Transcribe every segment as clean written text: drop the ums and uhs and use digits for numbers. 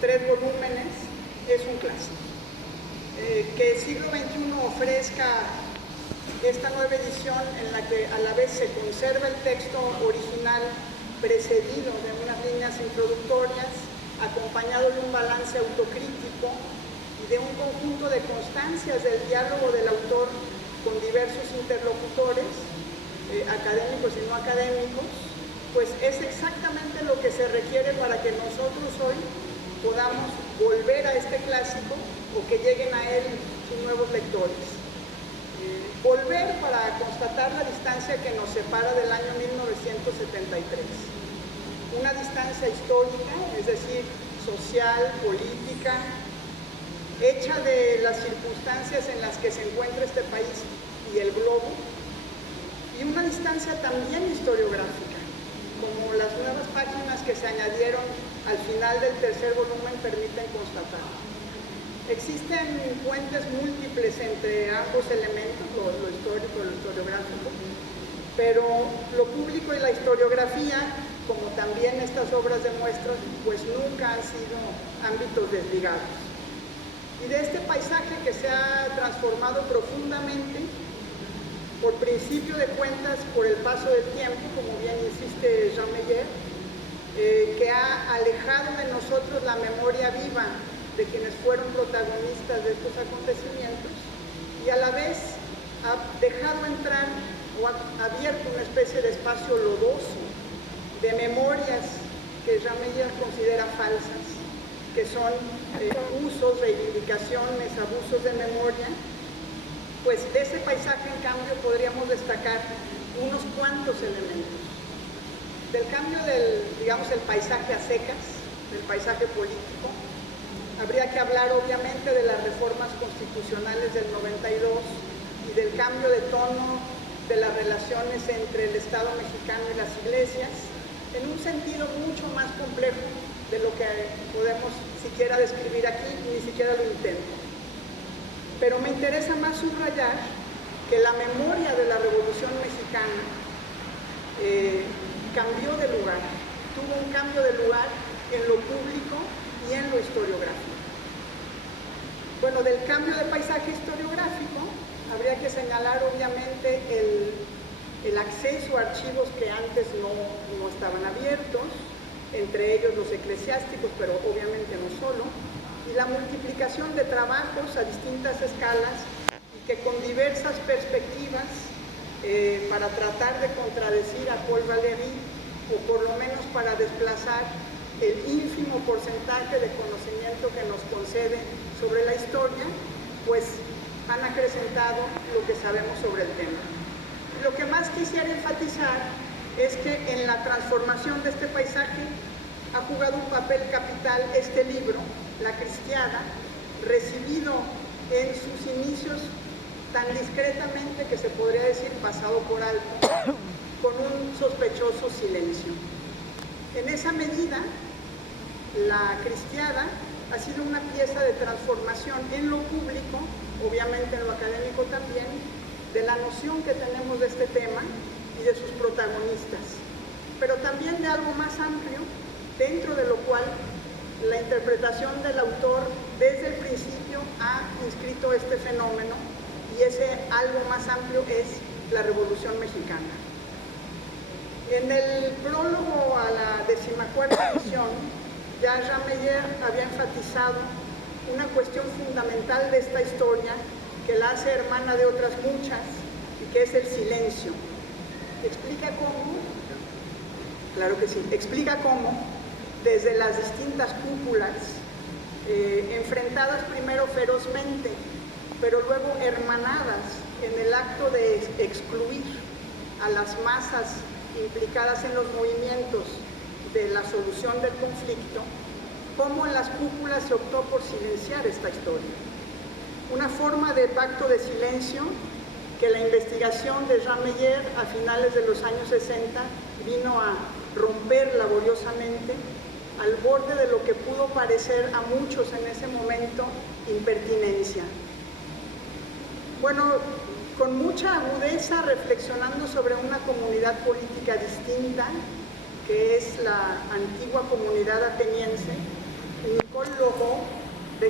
3 volúmenes, es un clásico. Que el siglo XXI ofrezca esta nueva edición en la que a la vez se conserva el texto original precedido de unas líneas introductorias, acompañado de un balance autocrítico y de un conjunto de constancias del diálogo del autor con diversos interlocutores, académicos y no académicos, pues es exactamente lo que se requiere para que nosotros hoy podamos volver a este clásico o que lleguen a él sus nuevos lectores. Volver para constatar la distancia que nos separa del año 1973. Una distancia histórica, es decir, social, política, hecha de las circunstancias en las que se encuentra este país y el globo, y una distancia también historiográfica, como las nuevas páginas que se añadieron al final del tercer volumen permiten constatar. Existen puentes múltiples entre ambos elementos, lo histórico y lo historiográfico, pero lo público y la historiografía, como también estas obras demuestran, pues nunca han sido ámbitos desligados. Y de este paisaje que se ha transformado profundamente, por principio de cuentas, por el paso del tiempo, como bien insiste Jean Meyer, que ha alejado de nosotros la memoria viva de quienes fueron protagonistas de estos acontecimientos, y a la vez ha dejado entrar o ha abierto una especie de espacio lodoso de memorias que Jean Meyer considera falsas, que son usos, reivindicaciones, abusos de memoria. Pues de ese paisaje, en cambio, podríamos destacar unos cuantos elementos. Del cambio del, digamos, el paisaje a secas, del paisaje político, habría que hablar obviamente de las reformas constitucionales del 92 y del cambio de tono de las relaciones entre el Estado mexicano y las iglesias, en un sentido mucho más complejo de lo que podemos siquiera describir aquí, ni siquiera lo intento. Pero me interesa más subrayar que la memoria de la Revolución Mexicana cambió de lugar, tuvo un cambio de lugar en lo público y en lo historiográfico. Bueno, del cambio de paisaje historiográfico habría que señalar obviamente el acceso a archivos que antes no estaban abiertos, entre ellos los eclesiásticos, pero obviamente no solo, y la multiplicación de trabajos a distintas escalas y que con diversas perspectivas para tratar de contradecir a Paul Valéry, o por lo menos para desplazar el ínfimo porcentaje de conocimiento que nos concede sobre la historia, pues han acrecentado lo que sabemos sobre el tema. Lo que más quisiera enfatizar es que en la transformación de este paisaje ha jugado un papel capital este libro, La Cristiada, recibido en sus inicios tan discretamente que se podría decir pasado por alto, con un sospechoso silencio. En esa medida, La Cristiada ha sido una pieza de transformación en lo público, obviamente en lo académico también, de la noción que tenemos de este tema y de sus protagonistas, pero también de algo más amplio, dentro de lo cual la interpretación del autor desde el principio ha inscrito este fenómeno, y ese algo más amplio es la Revolución Mexicana. En el prólogo a la 14ª edición, ya Jean Meyer había enfatizado una cuestión fundamental de esta historia que la hace hermana de otras muchas, y que es el silencio. Explica cómo, claro que sí, explica cómo desde las distintas cúpulas, enfrentadas primero ferozmente, pero luego hermanadas en el acto de excluir a las masas implicadas en los movimientos de la solución del conflicto, cómo en las cúpulas se optó por silenciar esta historia. Una forma de pacto de silencio que la investigación de Jean Meyer a finales de los años 60 vino a romper laboriosamente, al borde de lo que pudo parecer a muchos en ese momento impertinencia. Bueno, con mucha agudeza, reflexionando sobre una comunidad política distinta, que es la antigua comunidad ateniense, Nicole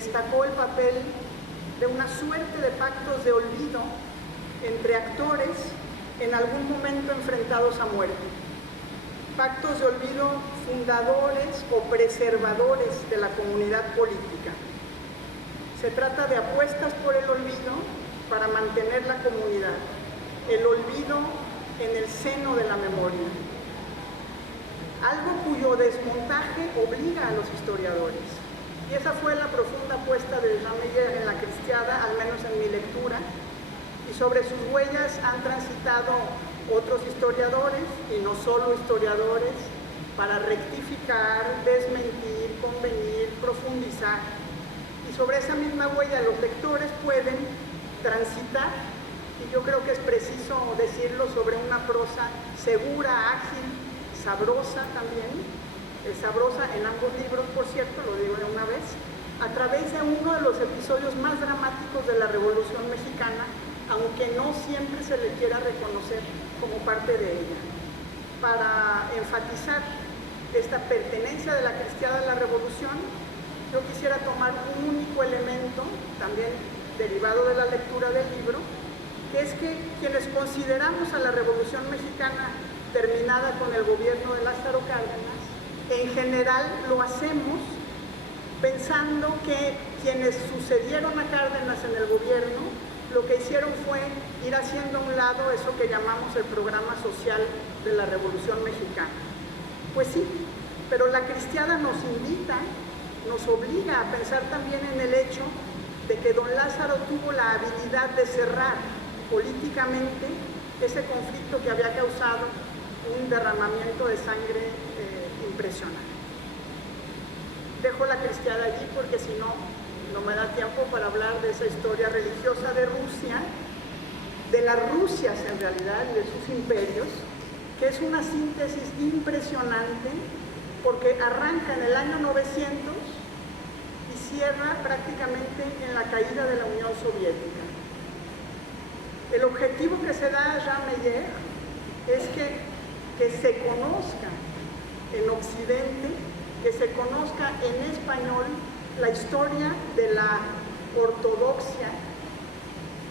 destacó el papel de una suerte de pactos de olvido entre actores en algún momento enfrentados a muerte. Pactos de olvido fundadores o preservadores de la comunidad política. Se trata de apuestas por el olvido para mantener la comunidad, el olvido en el seno de la memoria. Algo cuyo desmontaje obliga a los historiadores. Y esa fue la profunda apuesta de Jean Meyer en La Cristiada, al menos en mi lectura, y sobre sus huellas han transitado otros historiadores, y no solo historiadores, para rectificar, desmentir, convenir, profundizar. Y sobre esa misma huella los lectores pueden transitar, y yo creo que es preciso decirlo, sobre una prosa segura, ágil, sabrosa también, sabrosa en ambos libros, por cierto, lo digo de una vez, a través de uno de los episodios más dramáticos de la Revolución Mexicana, aunque no siempre se le quiera reconocer como parte de ella. Para enfatizar esta pertenencia de La Cristiada a la Revolución, yo quisiera tomar un único elemento, también derivado de la lectura del libro, que es que quienes consideramos a la Revolución Mexicana terminada con el gobierno de Lázaro Cárdenas, en general lo hacemos pensando que quienes sucedieron a Cárdenas en el gobierno lo que hicieron fue ir haciendo a un lado eso que llamamos el programa social de la Revolución Mexicana. Pues sí, pero La Cristiada nos invita, nos obliga a pensar también en el hecho de que don Lázaro tuvo la habilidad de cerrar políticamente ese conflicto que había causado un derramamiento de sangre impresionante. Dejo La Cristiada allí porque si no, no me da tiempo para hablar de esa historia religiosa de Rusia, de las Rusias en realidad, y de sus imperios, que es una síntesis impresionante porque arranca en el año 900 y cierra prácticamente en la caída de la Unión Soviética. El objetivo que se da a Jean Meyer es que se conozca en Occidente, que se conozca en español la historia de la ortodoxia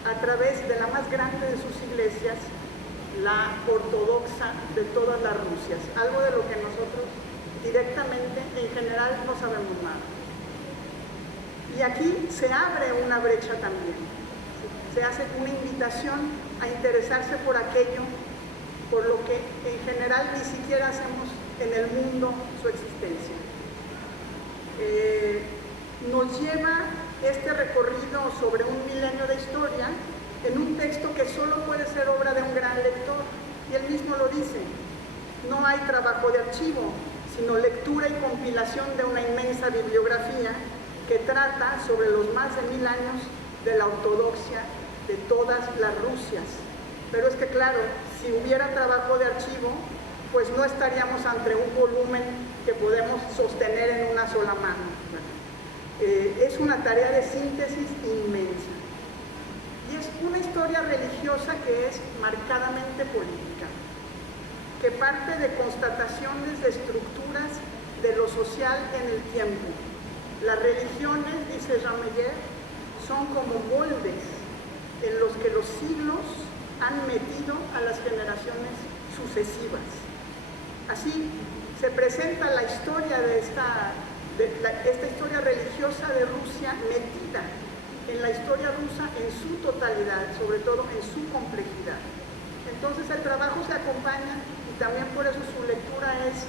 a través de la más grande de sus iglesias, la ortodoxa de todas las Rusias, algo de lo que nosotros directamente en general no sabemos nada. Y aquí se abre una brecha también, se hace una invitación a interesarse por aquello por lo que en general ni siquiera hacemos en el mundo su existencia. Nos lleva este recorrido sobre un milenio de historia en un texto que solo puede ser obra de un gran lector, y él mismo lo dice: no hay trabajo de archivo, sino lectura y compilación de una inmensa bibliografía que trata sobre los más de 1000 años de la ortodoxia de todas las Rusias. Pero es que claro, si hubiera trabajo de archivo, pues no estaríamos ante un volumen que podemos sostener en una sola mano. Es una tarea de síntesis inmensa. Y es una historia religiosa que es marcadamente política, que parte de constataciones de estructuras de lo social en el tiempo. Las religiones, dice Jean Meyer, son como moldes en los que los siglos han metido a las generaciones sucesivas. Así se presenta la historia de esta historia religiosa de Rusia metida en la historia rusa en su totalidad, sobre todo en su complejidad. Entonces el trabajo se acompaña, y también por eso su lectura es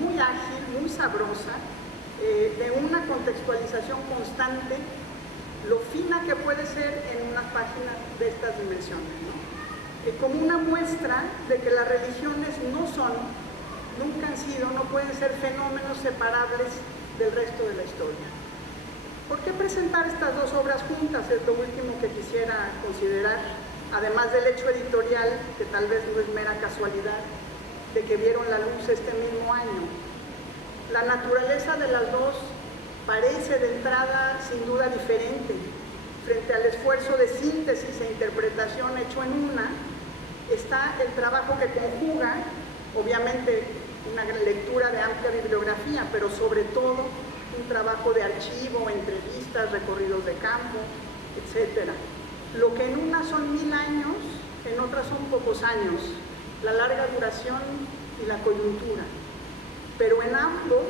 muy ágil, muy sabrosa, de una contextualización constante, lo fina que puede ser en unas páginas de estas dimensiones, ¿no? Como una muestra de que las religiones no son, nunca han sido, no pueden ser fenómenos separables del resto de la historia. ¿Por qué presentar estas dos obras juntas? Es lo último que quisiera considerar, además del hecho editorial, que tal vez no es mera casualidad, de que vieron la luz este mismo año. La naturaleza de las dos parece de entrada sin duda diferente. Frente al esfuerzo de síntesis e interpretación hecho en una, está el trabajo que conjuga, obviamente, una lectura de amplia bibliografía, pero sobre todo un trabajo de archivo, entrevistas, recorridos de campo, etc. Lo que en una son 1000 años, en otras son pocos años, la larga duración y la coyuntura. Pero en ambos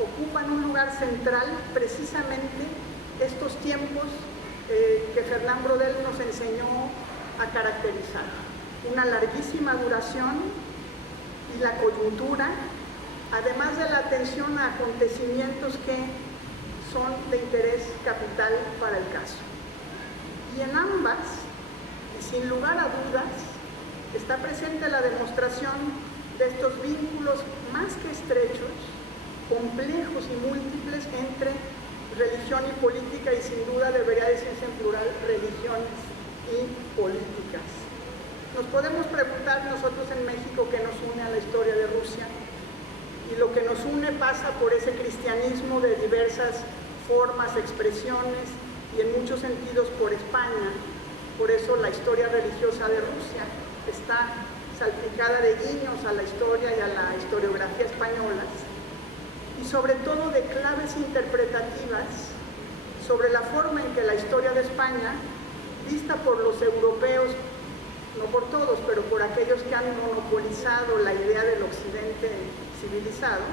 ocupan un lugar central precisamente estos tiempos que Fernán Braudel nos enseñó a caracterizar. Una larguísima duración y la coyuntura, además de la atención a acontecimientos que son de interés capital para el caso. Y en ambas, y sin lugar a dudas, está presente la demostración de estos vínculos más que estrechos, complejos y múltiples entre religión y política, y sin duda debería decirse en plural, religiones y políticas. Nos podemos preguntar nosotros en México qué nos une a la historia de Rusia, y lo que nos une pasa por ese cristianismo de diversas formas, expresiones, y en muchos sentidos por España. Por eso la historia religiosa de Rusia está salpicada de guiños a la historia y a la historiografía españolas, y sobre todo de claves interpretativas sobre la forma en que la historia de España, vista por los europeos, no por todos, pero por aquellos que han monopolizado la idea del occidente civilizado,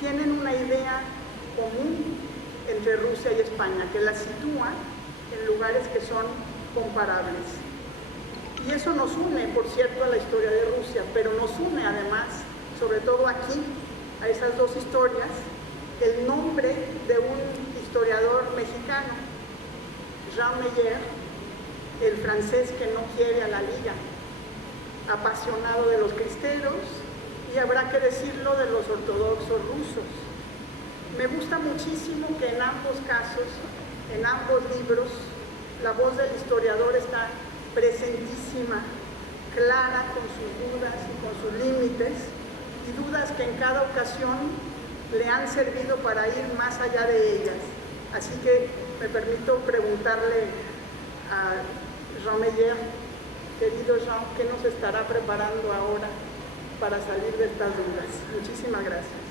tienen una idea común entre Rusia y España, que la sitúa en lugares que son comparables. Y eso nos une, por cierto, a la historia de Rusia, pero nos une además, sobre todo aquí, a esas dos historias, el nombre de un historiador mexicano, Jean Meyer, el francés que no quiere a la Liga, apasionado de los cristeros, y habrá que decirlo de los ortodoxos rusos. Me gusta muchísimo que en ambos casos, en ambos libros, la voz del historiador está presentísima, clara con sus dudas y con sus límites, y dudas que en cada ocasión le han servido para ir más allá de ellas. Así que me permito preguntarle a Jean Meyer, querido Jean, ¿qué nos estará preparando ahora para salir de estas dudas? Muchísimas gracias.